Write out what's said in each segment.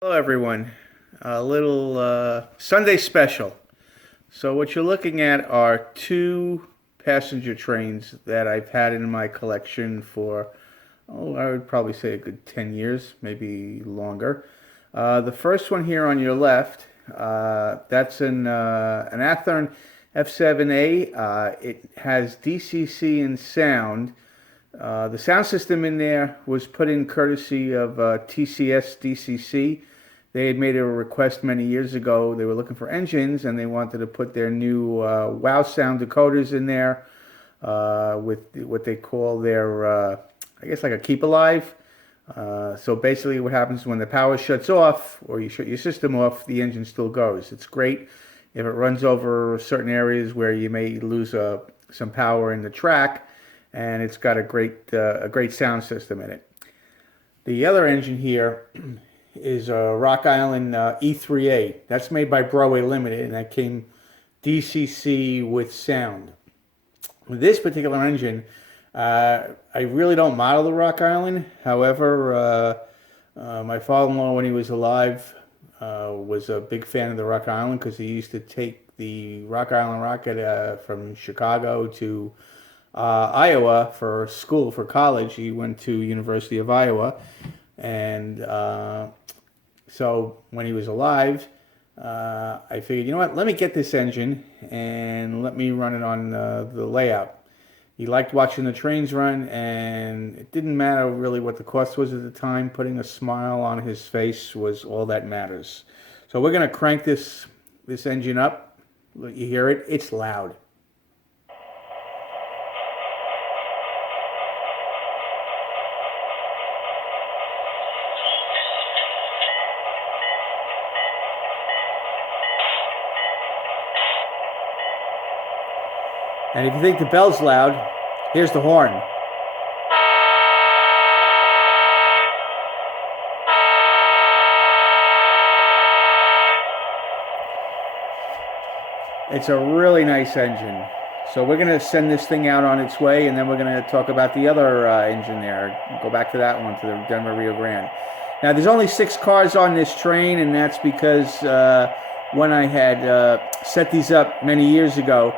Hello, everyone. A little Sunday special. So, what you're looking at are two passenger trains that I've had in my collection for, I would probably say a good 10 years, maybe longer. The first one here on your left, that's an Athearn F7A. It has DCC and sound. The sound system in there was put in courtesy of TCS DCC. They had made a request many years ago. They were looking for engines and they wanted to put their new Wow Sound decoders in there with what they call their, I guess, like a keep alive. So basically, what happens when the power shuts off or you shut your system off, the engine still goes. It's great if it runs over certain areas where you may lose some power in the track, and it's got a great sound system in it. The other engine here is a Rock Island E3A. That's made by Broadway Limited, and that came DCC with sound. With this particular engine, I really don't model the Rock Island. However, my father-in-law, when he was alive, was a big fan of the Rock Island because he used to take the Rock Island rocket from Chicago to Iowa for school, for college. He went to University of Iowa, and so when he was alive, I figured, you know what, let me get this engine and let me run it on the layout. He liked watching the trains run, and it didn't matter really what the cost was at the time. Putting a smile on his face was all that matters. So we're going to crank this engine up. You hear it? It's loud. And if you think the bell's loud, here's the horn. It's a really nice engine. So we're going to send this thing out on its way, and then we're going to talk about the other engine there. Go back to that one, to the Denver Rio Grande. Now, there's only 6 cars on this train, and that's because when I had set these up many years ago,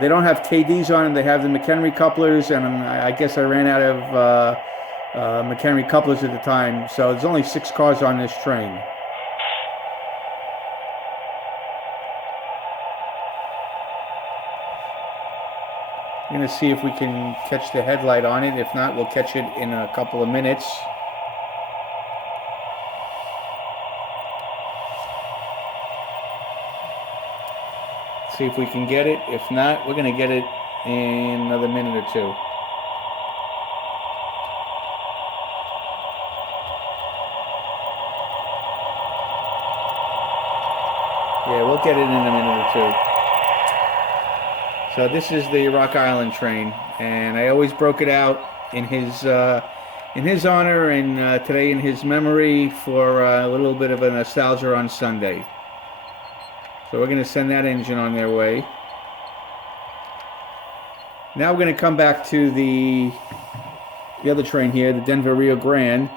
they don't have KDs on them. They have the McHenry couplers, and I guess I ran out of McHenry couplers at the time. So there's only 6 cars on this train. I'm going to see if we can catch the headlight on it. If not, we'll catch it in a couple of minutes. See if we can get it. If not, we're going to get it in another minute or two. Yeah, we'll get it in a minute or two. So this is the Rock Island train, and I always broke it out in his honor, and today in his memory, for a little bit of a nostalgia on Sunday. So we're going to send that engine on their way. Now we're going to come back to the other train here, the Denver Rio Grande.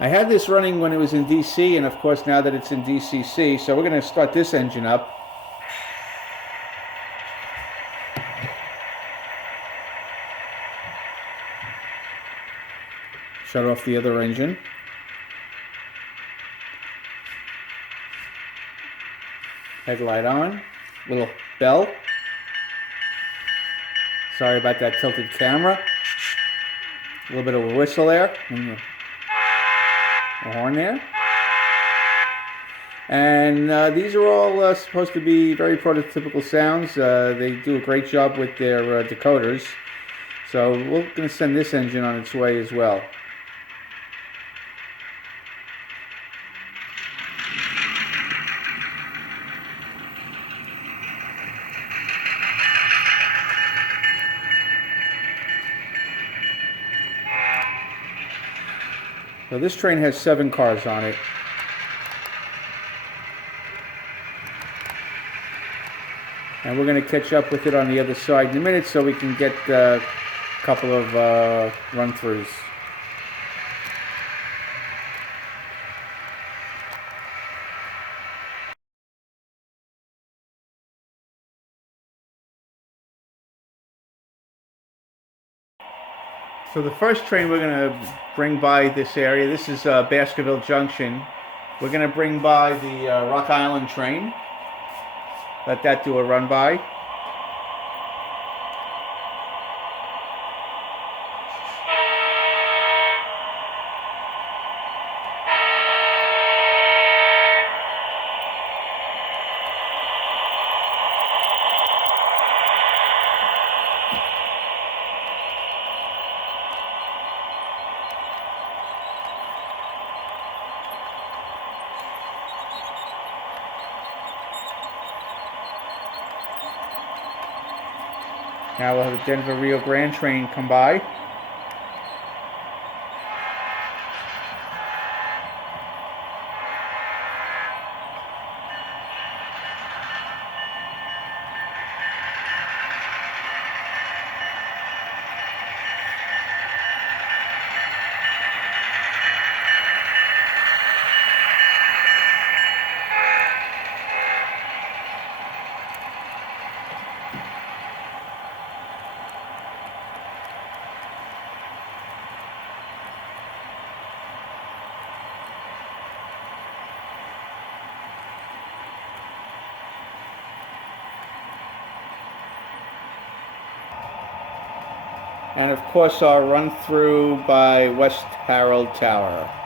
I had this running when it was in DC, and of course now that it's in DCC, so we're going to start this engine up. Shut off the other engine. Headlight on. Little bell. Sorry about that tilted camera. A little bit of a whistle there. A horn there. And these are all supposed to be very prototypical sounds. They do a great job with their decoders. So we're going to send this engine on its way as well. So this train has 7 cars on it. And we're going to catch up with it on the other side in a minute so we can get a couple of run-throughs. So the first train we're going to bring by this area, this is Baskerville Junction. We're going to bring by the Rock Island train. Let that do a run by. Now we'll have the Denver Rio Grande train come by. And of course our run through by West Harold Tower.